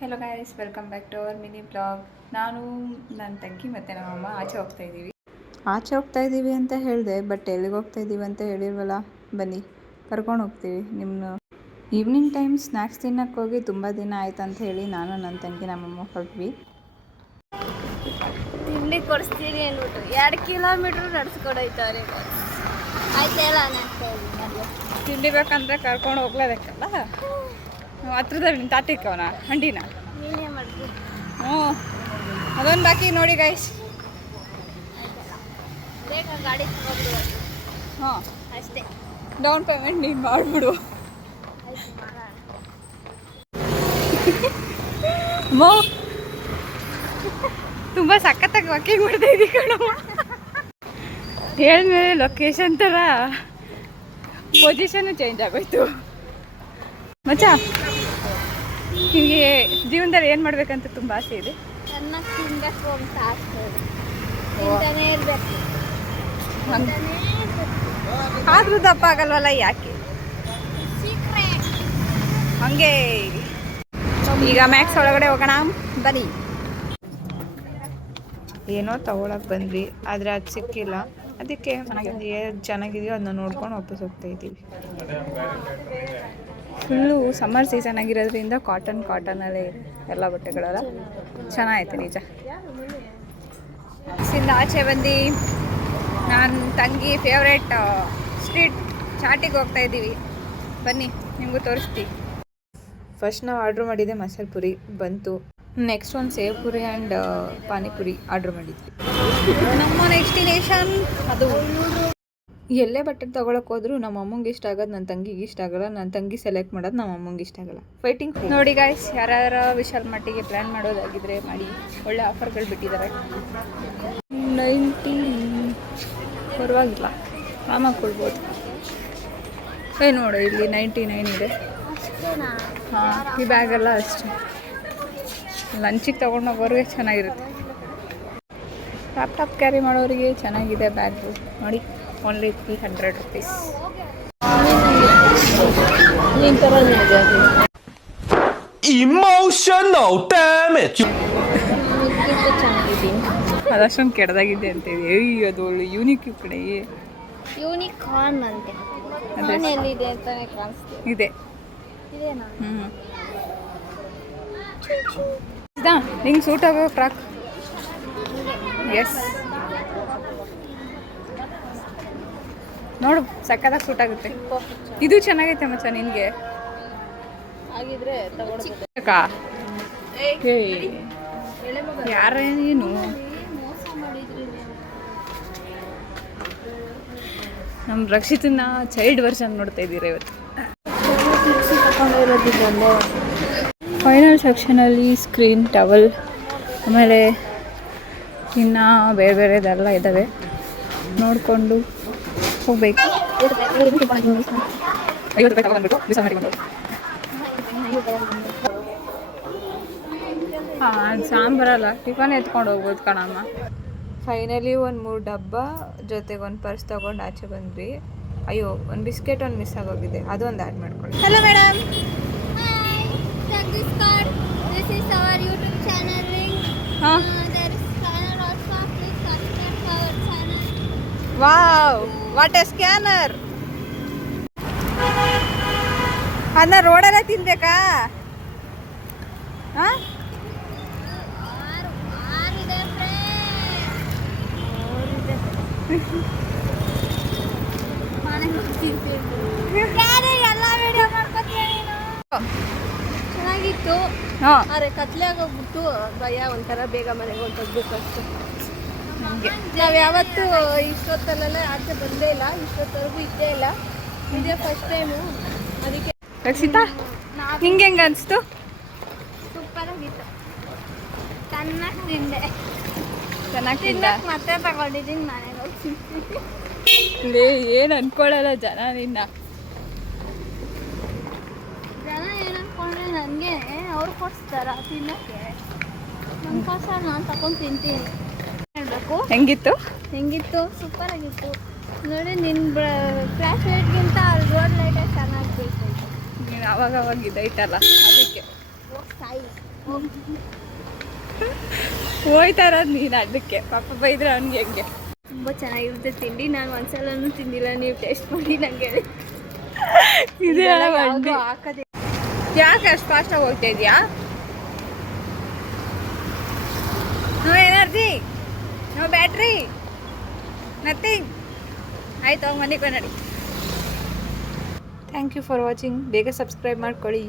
Hello guys, welcome back to our mini blog. ನಾನು ನನ್ನ ತಂಗಿ ಮತ್ತು ನಮ್ಮಮ್ಮ ಆಚೆ ಹೋಗ್ತಾ ಇದ್ದೀವಿ ಅಂತ ಹೇಳಿದೆ. ಬಟ್ ಎಲ್ಲಿಗೆ ಹೋಗ್ತಾ ಇದ್ದೀವಿ ಅಂತ ಹೇಳಿಲ್ವಲ್ಲ. ಬನ್ನಿ ಕರ್ಕೊಂಡು ಹೋಗ್ತೀವಿ ನಿಮ್ಮನ್ನು. ಈವ್ನಿಂಗ್ ಟೈಮ್ ಸ್ನ್ಯಾಕ್ಸ್ ತಿನ್ನೋಕ್ಕೆ ಹೋಗಿ ತುಂಬ ದಿನ ಆಯ್ತು ಅಂತ ಹೇಳಿ ನಾನು ನನ್ನ ತಂಗಿ ನಮ್ಮಮ್ಮ ಹೊರಟ್ವಿ. ತಿಂಡಿ ಕೊಡಿಸ್ತೀನಿ ಅಂದ್ಬಿಟ್ಟು 2 ಕಿಲೋಮೀಟ್ರ್ ನಡ್ಸ್ಕೊಡೋಯ್ತವ್ರೆ. ಆಯ್ತಲ್ಲ ತಿಂಡಿ ಬೇಕಂದ್ರೆ ಕರ್ಕೊಂಡು ಹೋಗ್ಲೇಬೇಕಲ್ಲ. ಹತ್ರದಲ್ಲಿ ತಾಟಿಕ್ಕವನ ಹಂಡಿನ ನೀನೇ ಮಾಡ್ತೀನಿ. ಅದೊಂದು ಬಾಕಿ ನೋಡಿ ಗೈಸ್. ಬೇಗ ಗಾಡಿ ತಗೊಂಡ್ಬಿಡು. ಹಾಂ ಅಷ್ಟೇ. ಡೌನ್ ಪೇಮೆಂಟ್ ನೀನು ಮಾಡಿಬಿಡು. ಮೋ ತುಂಬ ಸಖತ್ತಾಗಿ ವಾಕಿಂಗ್ ಮಾಡ್ತಾ ಇದ್ದೀವಿ ಕಣಮ್ಮ. ಹೇಳಿದ್ಮೇಲೆ ಲೊಕೇಶನ್ ಥರ ಪೊಸಿಷನ್ನು ಚೇಂಜ್ ಆಗೋಯ್ತು ಮಚ್ಚ. ಹೀಗೆ ಜೀವನದಲ್ಲಿ ಏನು ಮಾಡಬೇಕಂತ ತುಂಬ ಆಸೆ ಇದೆ. ಚೆನ್ನಾಗಿ ತಿನ್ನಬೇಕು ಅಂತ ಆಸೆ ಇದೆ. ತಿಂತಾನೇ ಇರಬೇಕು. ಆದರೂ ದಪ್ಪ ಆಗಲ್ವಲ್ಲ, ಯಾಕೆ ಹಂಗೆ? ಈಗ ಮ್ಯಾಕ್ಸ್ ಒಳಗಡೆ ಹೋಗೋಣ ಬನ್ನಿ. ಏನೋ ತಗೊಳಕ್ಕೆ ಬಂದ್ವಿ, ಆದರೆ ಅದು ಸಿಕ್ಕಿಲ್ಲ. ಅದಕ್ಕೆ ಚೆನ್ನಾಗಿದೆಯೋ ಅದನ್ನ ನೋಡ್ಕೊಂಡು ವಾಪಸ್ ಹೋಗ್ತಾ ಇದ್ದೀವಿ. ಫುಲ್ಲು ಸಮ್ಮರ್ ಸೀಸನ್ ಆಗಿರೋದ್ರಿಂದ ಕಾಟನಲ್ಲೇ ಎಲ್ಲ ಬಟ್ಟೆಗಳೆಲ್ಲ ಚೆನ್ನಾಗೈತೆ ನಿಜ. ಸಿಂದ ಆಚೆ ಬಂದು ನನ್ನ ತಂಗಿ ಫೇವ್ರೇಟ್ ಸ್ಟ್ರೀಟ್ ಚಾಟಿಗೆ ಹೋಗ್ತಾ ಇದ್ದೀವಿ. ಬನ್ನಿ ನಿಮಗೂ ತೋರಿಸ್ತೀವಿ. ಫಸ್ಟ್ ನಾವು ಆರ್ಡ್ರ್ ಮಾಡಿದ್ದೆ ಮಸಾಲೆ ಪುರಿ, ಬಂತು. ನೆಕ್ಸ್ಟ್ ಒಂದು save Puri and panipuri order ಮಾಡಿದ್ವಿ. ನಮ್ಮ ಡೆಸ್ಟಿನೇಷನ್ ಅದು. ಎಲ್ಲೇ ಬಟ್ಟೆ ತೊಗೊಳಕ್ಕೆ ಹೋದ್ರು ನಮ್ಮ ಅಮ್ಮಂಗೆ ಇಷ್ಟ ಆಗೋದು ನನ್ನ ತಂಗಿಗೆ ಇಷ್ಟ ಆಗಲ್ಲ, ನನ್ನ ತಂಗಿ ಸೆಲೆಕ್ಟ್ ಮಾಡೋದು ನಮ್ಮ ಅಮ್ಮಂಗೆ ಇಷ್ಟ ಆಗಲ್ಲ. ಫೈಟಿಂಗ್ ನೋಡಿ ಗಾಯ್ಸ್. ಯಾರ್ಯಾರ ವಿಶಾಲ್ ಮಟ್ಟಿಗೆ ಪ್ಲ್ಯಾನ್ ಮಾಡೋದಾಗಿದ್ರೆ ಮಾಡಿ. ಒಳ್ಳೆ ಆಫರ್ಗಳು ಬಿಟ್ಟಿದ್ದಾರೆ. 90 ಪರವಾಗಿಲ್ಲ, ಆರಾಮಾಗಿ ಕೊಡ್ಬೋದು. ನೋಡು ಇಲ್ಲಿ 99 ಇದೆ. ಹಾಂ, ಈ ಬ್ಯಾಗೆಲ್ಲ ಅಷ್ಟೇ. ಲಂಚಿಗೆ ತೊಗೊಂಡು ಹೋಗೋರಿಗೆ ಚೆನ್ನಾಗಿರುತ್ತೆ. ಲ್ಯಾಪ್ಟಾಪ್ ಕ್ಯಾರಿ ಮಾಡೋರಿಗೆ ಚೆನ್ನಾಗಿದೆ ಬ್ಯಾಗು. ನೋಡಿ, ಓನ್ಲಿ 300 rupees. Emotional damage. ಅದಷ್ಟೊಂದು ಕೆಡ್ದಾಗಿದೆ ಅಂತೇಳಿ. ಅದು ಒಳ್ಳೆ ಯೂನಿಕ್ ಕಡೆ ಯೂನಿಕಾರ್ನ್ ಅಂತೆ. ಎಲ್ಲಿದೆ ಅಂತಾನೆ ಕಾಣಿಸ್ತೀವಿ. ಇದೆ. ಇದೇನಾ? ಹಿಂಗೆ ಸೂಟ್ ಆಗೋ ಫ್ರಾಕ್. ಎಸ್, ನೋಡು ಸಕ್ಕತ್ತಾಗಿ ಸೂಟ್ ಆಗುತ್ತೆ. ಇದು ಚೆನ್ನಾಗೈತೆ ಮಚ್ಚ ನಿನಗೆ. ಆಗಿದ್ರೆ ತಗೊಳ್ಬೋದು. ಯಾರೇನು ಮೋಸ ಮಾಡಿದ್ರಿ. ನಮ್ಮ ರಕ್ಷಿತನ ಚೈಲ್ಡ್ ವರ್ಷನ್ ನೋಡ್ತಾ ಇದ್ದೀರಾ ಇವತ್ತು. ಫೈನಲ್ ಸೆಕ್ಷನಲ್ಲಿ ಸ್ಕ್ರೀನ್, ಟವಲ್, ಆಮೇಲೆ ಇನ್ನು ಬೇರೆ ಬೇರೆದೆಲ್ಲ ಇದ್ದಾವೆ. ನೋಡಿಕೊಂಡು ಹೋಗ್ಬೇಕು. 50 ರೂಪಾಯಿ ತಗೊಂಡ್ಬಿಟ್ಟು ಬಿಸ ಮಾಡಿಕೊಂಡು. ಹಾಂ, ಅದು ಸಾಂಬಾರಲ್ಲ, ಟಿಫನ್ ಎತ್ಕೊಂಡು ಹೋಗ್ಬೋದು ಕಣಮ್ಮ. ಫೈನಲಿ ಒಂದು 3 ಡಬ್ಬ ಜೊತೆಗೆ ಒಂದು ಪರ್ಸ್ ತೊಗೊಂಡು ಆಚೆ ಬಂದ್ವಿ. ಅಯ್ಯೋ, ಒಂದು ಬಿಸ್ಕೆಟ್ ಒಂದು ಮಿಸ್ ಆಗೋಗಿದೆ, ಅದೊಂದು ಆ್ಯಡ್ ಮಾಡ್ಕೊಳ್ಳಿ. Hello madam. This is our YouTube channel link. There is scanner also. Please subscribe to our channel. Wow, what A scanner. ಅದನ್ನ ರೋಡಲ್ಲೇ ತಿನ್ಬೇಕಾ? ಹಾಂ, ಆರಿದೆ ಮನೆಗೆ ಹೋಗ್ತಿರ್ತೀವಿ. ಎಲ್ಲ ವಿಡಿಯೋ ಮಾಡ್ಕೊತೀನಿ. ಚೆನ್ನಾಗಿತ್ತು. ಹಾಂ, ಆದರೆ ಕತ್ಲಾಗೋಗ್ಬಿಟ್ಟು ಭಯ, ಒಂಥರ ಬೇಗ ಮನೆಗೆ ಹೊಂಟೋಗ್ಬೇಕು ಅಷ್ಟು. ನಮಗೆ ನಾವು ಯಾವತ್ತೂ ಇಷ್ಟೊತ್ತಲ್ಲೆಲ್ಲ ಆಚೆ ಬಂದೇ ಇಲ್ಲ, ಇಷ್ಟೊತ್ತವರೆಗೂ ಇದ್ದೇ ಇಲ್ಲ. ಇದೇ ಫಸ್ಟ್ ಟೈಮು. ಅದಕ್ಕೆ ರಕ್ಷಿತಾ, ನಿಂಗೆ ಹೆಂಗೆ ಅನಿಸ್ತು? ಸೂಪರ್ ಆಗಿತ್ತು. ಚೆನ್ನಾಗಿ ತಿಂದೆ. ಚೆನ್ನಾಗಿ ತಿಂದ. ಮತ್ತೆ ತಗೊಂಡಿದ್ದೀನಿ, ಮನೆಗೆ ಹೋಗ್ತೀನಿ. ಏನು ಅನ್ಕೊಳ್ಳಲ್ಲ ಜನ ನಿನ್ನ. ಜನ ಏನಂದ್ಕೊಂಡ್ರೆ ನನಗೆ ಅವ್ರು ಕೊಡಿಸ್ತಾರ ತಿನ್ನೋಕ್ಕೆ. ನನಗೋಸ್ಕರ ನಾನು ತಗೊಂಡು ತಿಂತೀನಿ. ಹೇಳಬೇಕು ಹೆಂಗಿತ್ತು? ಸೂಪರ್ ಆಗಿತ್ತು. ನೋಡಿ, ನಿನ್ನ ಫ್ಲ್ಯಾಶ್ ಲೈಟ್ಗಿಂತ ರೋಡ್ ಲೈಟೇ ಚೆನ್ನಾಗಿ ಬೀಳ್ತೈತೆ. ನೀನು ಅವಾಗ ಇದೈತಲ್ಲ ಅದಕ್ಕೆ. ಸಾಯಿ ಹೋಯ್ತಾ ಇರೋದು ನೀನು ಅಡ್ಡಕ್ಕೆ ಪಾಪ ಬೈದ್ರೆ ಅವ್ನಿಗೆ ಹೆಂಗೆ. ತುಂಬ ಚೆನ್ನಾಗಿರುತ್ತೆ ತಿಂಡಿ. ನಾನು ಒಂದ್ಸಲನೂ ತಿಂದಿಲ್ಲ, ನೀವು ಟೇಸ್ಟ್ ಮಾಡಿ ನಂಗೆ ಹೇಳಿ. ಇದೆ ಹಾಕದೆ ಯಾಕೆ ಅಷ್ಟು ಫಾಸ್ಟಾಗಿ ಹೋಗ್ತಾ ಇದೆಯಾ? No energy, no battery, nothing. ಆಯ್ತು ಹೋಗಿ ಮನೆಗೆ ನಡಿ. Thank you for watching. ಬೇಗ ಸಬ್ಸ್ಕ್ರೈಬ್ ಮಾಡ್ಕೊಳ್ಳಿ.